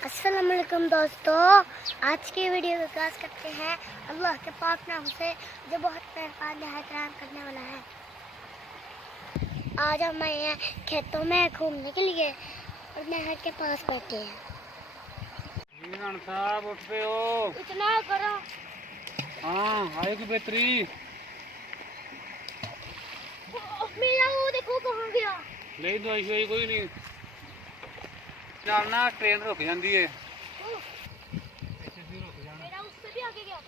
अस्सलाम वालेकुम दोस्तों, आज की वीडियो का आगाज़ करते हैं अल्लाह के पाक नाम से जो बहुत मेहरबान नहायत रहम करने वाला है। आज हम आए हैं खेतों में घूमने के लिए और नहर के पास बैठे हैं। साहब उठ पे हो, इतना करो। हाँ आए की बेहतरी। मेरा वो देखो कहाँ गया। नहीं दवाई शवाई कोई नहीं, ना ट्रेन रुक जाती है। मेरा उससे भी आगे गया।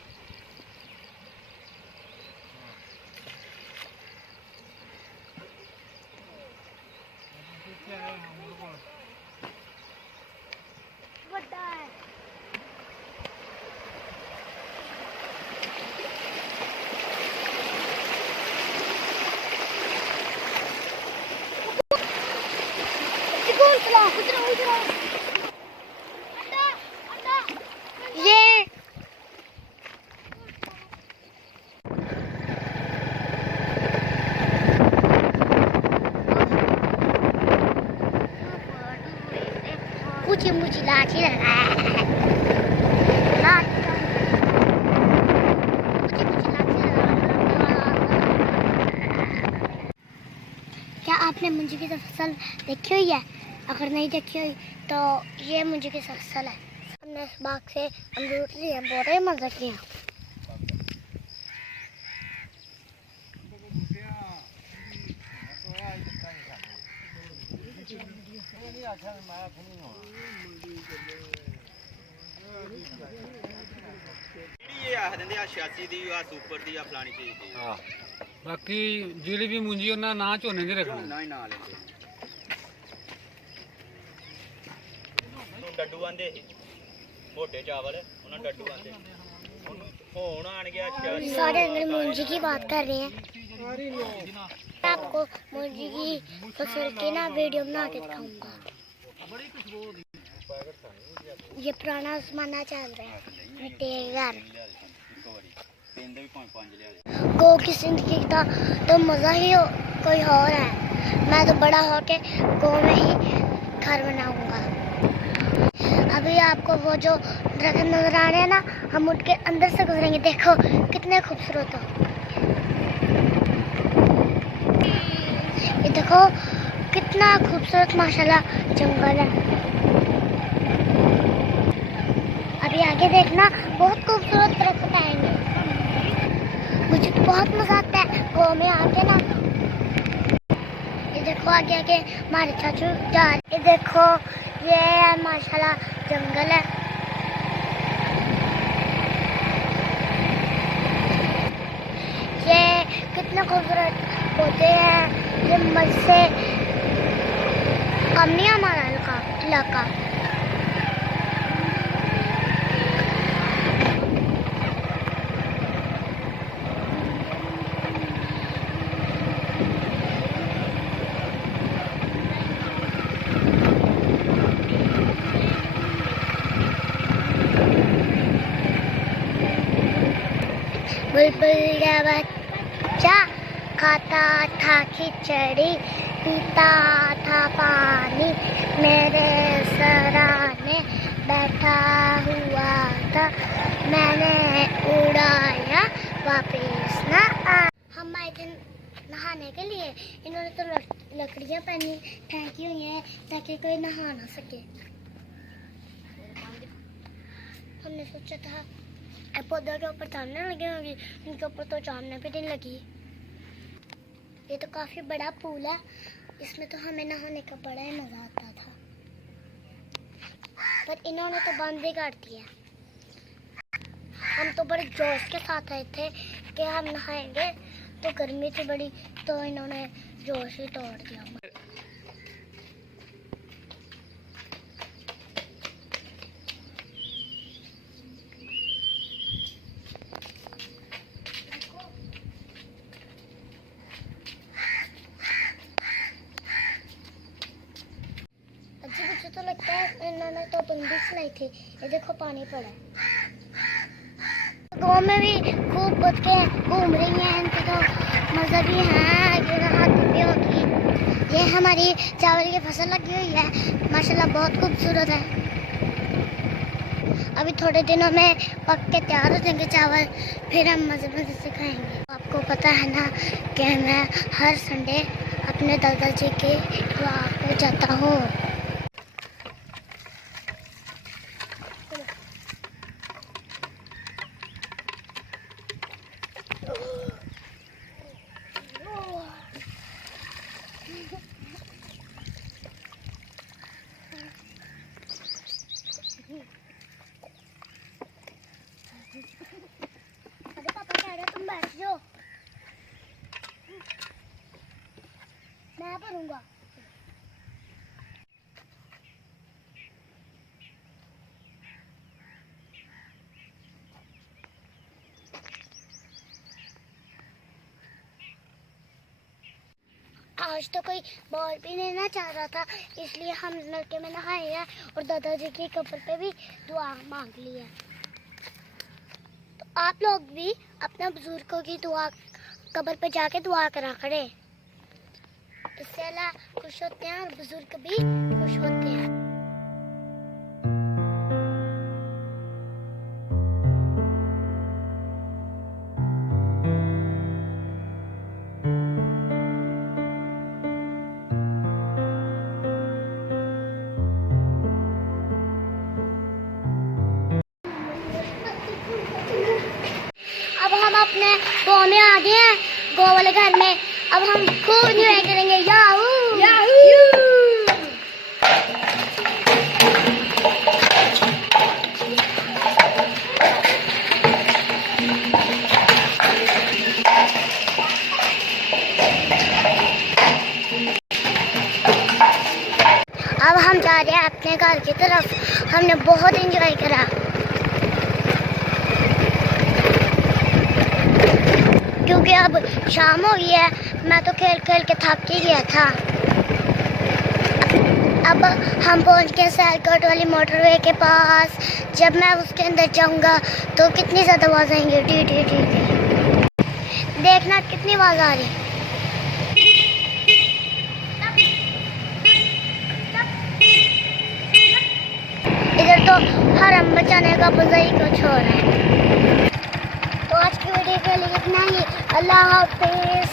बड़ा है। ये मुझे लाठी लगा है। क्या आपने मुंजी की फसल देखी हुई है? अगर नहीं देखी हुई तो ये मुंजी की फसल है। हमने इस बाग से अमरूद लिए, बड़े मजे किए। बाकी ਜਿਹੜੀ ਵੀ ਮੁੰਜੀ ਉਹਨਾਂ ਨਾ ਝੋਨੇ ਦੇ ਰੱਖਣਾ ਨਾ ਹੀ ਨਾ ਲੈਂਦੇ ਡੱਡੂ ਆਂਦੇ ਸੀ ਮੋਟੇ ਚਾਵਲ ਉਹਨਾਂ ਡੱਡੂ ਆਂਦੇ ਹੁਣ ਆਣ ਗਿਆ सारे अंदर मुंजी की बात कर रहे हैं। आपको मुंजी की फसल की ना वीडियो बना के दिखाऊंगा। ये पुराना जमाना चल रहा है, मिट्टी के घर। गो की जिंदगी का तो मज़ा ही कोई और है। मैं तो बड़ा होके गो में ही घर बनाऊंगा। अभी आपको वो जो दरख्त नजर आ रहे हैं ना, हम उनके अंदर से गुजरेंगे। देखो कितने खूबसूरत हो। ये देखो कितना खूबसूरत माशाल्लाह जंगल है। अभी आगे देखना बहुत खूबसूरत दरख्त आएंगे। मुझे तो बहुत मजा आता है गाँव में आके ना। ये देखो आगे आगे हमारे चाचू जा रहे। ये देखो ये माशाल्लाह जंगल है। ये कितने खूबसूरत होते हैं। ये मज से कम नहीं हमारा इलाका। बुलबुल का बच्चा खाता था खिचड़ी, पीता था पानी, मेरे सराने बैठा हुआ था, मैंने उड़ाया वापस ना आ। हम आए थे नहाने के लिए। इन्होंने तो लकड़ियाँ पहनी फेंकी हुई हैं ताकि कोई नहा ना सके। हमने सोचा था पौधों के ऊपर चढ़ने लगी होंगी, इनके ऊपर तो चढ़ने भी नहीं लगी। ये तो काफी बड़ा पूल है, इसमें तो हमें नहाने का बड़ा ही मजा आता था, पर इन्होंने तो बंद ही कर दिया। हम तो बड़े जोश के साथ आए थे कि हम नहाएंगे, तो गर्मी थी बड़ी तो इन्होंने जोश ही तोड़ दिया। मुझे तो लगता है इन्होंने तो बंदिश लाई थी। ये देखो पानी पड़ा है। गाँव में भी खूब बच्चे घूम रही हैं, इनके तो मजा भी है, ये नहाती भी होगी। ये हमारी चावल की फसल लगी हुई है, माशाल्लाह बहुत खूबसूरत है। अभी थोड़े दिनों में पक के तैयार हो जाएंगे चावल, फिर हम मज़े मज़े से खाएंगे। आपको पता है ना कि मैं हर संडे अपने दादाजी के दुआ पे जाता हूँ। अरे पापा कह रहे तुम बैठ जाओ, मैं भरूंगा। आज तो कोई बॉल भी नहीं ना चाह रहा था, इसलिए हम नलके में नहाए हैं और दादाजी की कब्र पे भी दुआ मांग ली है। तो आप लोग भी अपने बुजुर्गों की दुआ कब्र पे जाके दुआ करा करें, इससे अल्लाह खुश होते हैं और बुजुर्ग भी खुश होते हैं। अब हम अपने गाँव में आ गए हैं, गाँव वाले घर में। अब हम खूब एंजॉय करेंगे। Yahoo Yahoo. अब हम जा रहे हैं अपने घर की तरफ। हमने बहुत एंजॉय करा क्योंकि अब शाम हो गई है। मैं तो खेल खेल के थक ही गया था। अब हम पहुंच गए सियालकोट वाली मोटरवे के पास। जब मैं उसके अंदर जाऊंगा तो कितनी ज़्यादा आवाज़ आएंगी, टी टी टी टी। देखना कितनी आवाज़ आ रही। इधर तो हरम बचाने का मज़ा ही कुछ और है। तो आज की वीडियो के लिए इतना ही। अल्लाह हाफिज़।